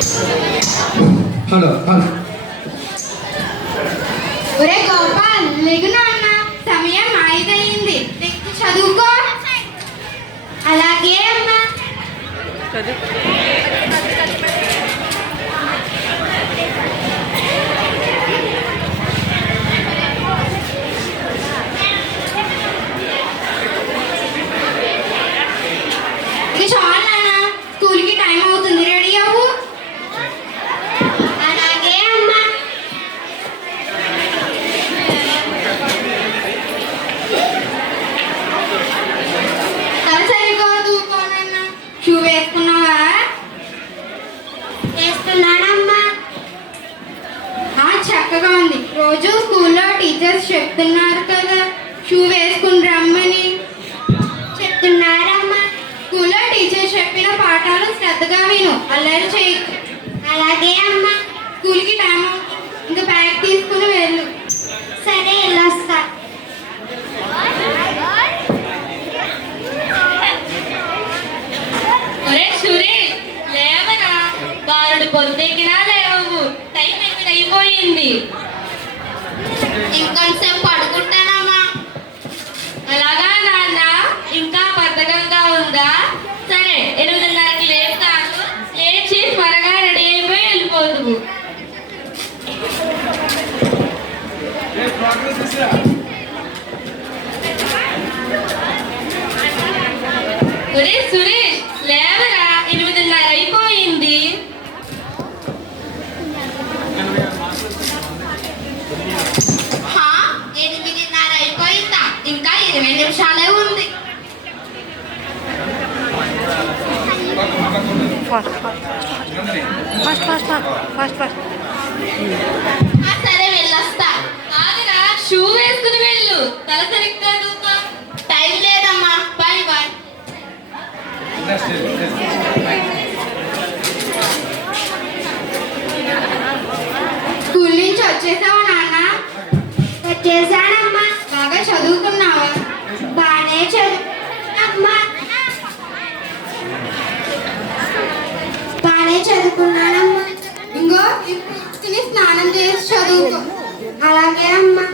Hello ఒరే గోపాల్, లేగు నాన్న, సమయం 5 అయింది. చదువుకో. అలాగే అమ్మా. చాలు నాన్న, స్కూల్కి టైం అవుతుంది. రెడీ అవ్వు. అలాగే అమ్మా. తల సరిగ్గా దూకోనన్నా. షూ వేసుకున్నావా? వేస్తున్నానమ్మా. చక్కగా ఉంది. రోజు స్కూల్లో టీచర్స్ చెప్తున్నారు కదా షూ వేసుకుని రమ్మని. చెప్తున్నారమ్మా. స్కూల్లో టీచర్స్ చెప్పిన పాఠాలు శ్రద్ధగా విను, అల్లరి చేయకు. అలాగే అమ్మా. స్కూల్కి టైం అవుతుంది, ఇంకా బ్యాగ్ తీసుకుని వెళ్ళు. సరే, వెళ్ళొస్తా. ఒరే సురేష్, లేవరా, బారుడు పొద్దుకినా లేవు. టైం అయిపోయింది. ఇంకొంచెం పడుకుంటానమ్మా. అలాగా నాన్న, ఇంకా బద్ధకంగా ఉందా? సరే, 8:30కి లేపుతాను. లేచి త్వరగా రెడీ అయిపోయి వెళ్ళిపోదు. ఒరే సురేష్, లేవరా, 8:30 అయిపోయింది. హా, 8:30 అయిపోయిందా? ఇంకా 20 నిమిషాలే ఉంది. సరే, వెళ్ళొస్తా. ఆగరా, షూ వేసుకుని వెళ్ళు. తల సరిగ్గా దూకో. టైం లేదమ్మా. Bye bye. స్కూల్ నుంచి వచ్చేసావా నాన్న? వచ్చేసానమ్మా. బాగా చదువుకున్నావా? బాగానే చదువుకున్నానమ్మా. బాగానే చదువుకున్నానమ్మా. ఇంకో ఇప్పుడు స్నానం చేసి చదువుకో. అలాగే అమ్మా.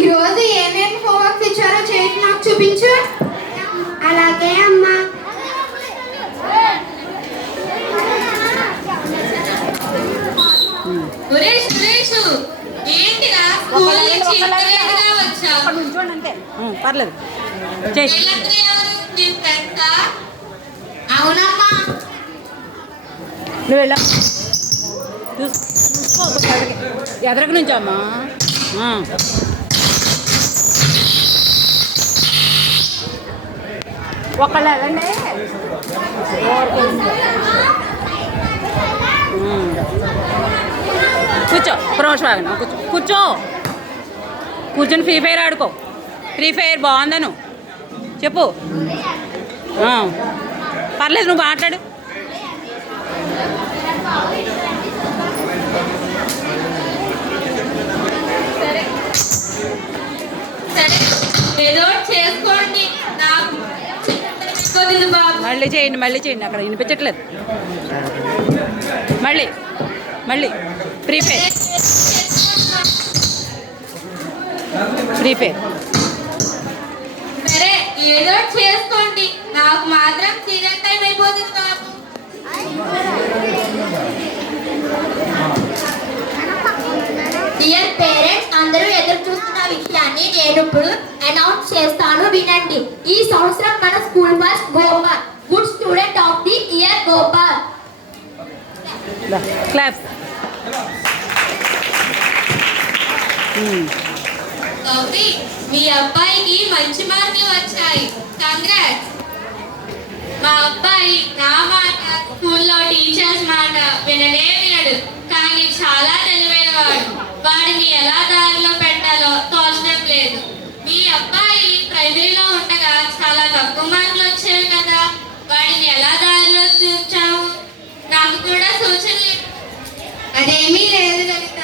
ఈరోజు ఏమేమి హోంవర్క్స్ ఇచ్చారో చేసి నాకు చూపించు. అలాగే అమ్మా. ఒరే సురేష్, ఏంటిరా స్కూల్ నుంచి ఇంత లేటుగా వచ్చావు? పర్లేదు. వీళ్ళందరూ ఎవరు? నీ ఫ్రెండ్సా? అవునమ్మా. నువ్వు వెళ్ళా చూసుకో. ఎదరకు నుంచి అమ్మా. ఒకళ్ళు వెళ్ళండి. కూర్చో, ప్రోత్సాహం కూర్చో. కూర్చో, కూర్చొని ఫ్రీ ఫైర్ ఆడుకో. ఫ్రీ ఫైర్ బాగుందను చెప్పు. పర్లేదు, నువ్వు మాట్లాడు. ఏదో చేసుకోండి. నాకు మళ్ళీ చేయండి. అక్కడ వినిపించట్లేదు. మళ్ళీ ఫ్రీ ఫైర్. సరే, ఏదో చేసుకోండి. నాకు మాత్రం సీరియల్ టైం అయిపోతుంది. బాబు, డియర్ పేరెంట్స్, అందరూ ఎదురు చూస్తున్న విషయాన్ని నేను ఇప్పుడు అనౌన్స్ చేస్తాను, వినండి. ఈ సంవత్సరం మన school first Gopal, good student of the year Gopal. Clap. Gauri, మీ అబ్బాయికి మంచి మార్కులు వచ్చాయి. కంగ్రాట్స్. మా అబ్బాయి నా మాట, స్కూల్లో టీచర్స్ మాట వినడు. కానీ చాలా తెలివైనవాడు. వాడిని ఎలా దారిలో పెట్టాలో తోచడం లేదు. మీ అబ్బాయి ప్రైమరీలో ఉండగా చాలా తక్కువ మార్కులు వచ్చేవి కదా, వాడిని ఎలా దారిలో చూచావు? నాకు కూడా సూచనలు. అదేమీ లేదు లలిత.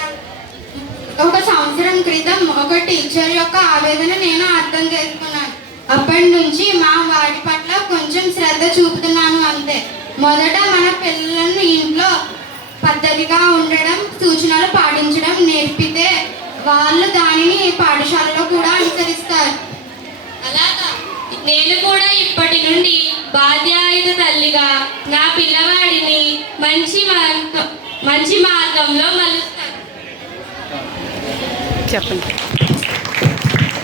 ఒక సంవత్సరం క్రితం ఒక ఒక టీచర్ యొక్క ఆవేదన నేను అర్థం చేసుకున్నాను. అప్పటి నుంచి మా వాడి పట్ల కొంచెం శ్రద్ధ చూపుతున్నాను అంతే. మొదట మన పిల్లలను ఇంట్లో పద్ధతిగా ఉండడం, సూచనలు పాటించడం నేర్పితే వాళ్ళు దానిని పాఠశాలలో కూడా అనుసరిస్తారు. అలాగా నేను కూడా ఇప్పటి నుండి బాధ్యాయుత తల్లిగా నా పిల్లవాడిని మంచి మార్గంలో మలుస్తాను. చెప్పండి.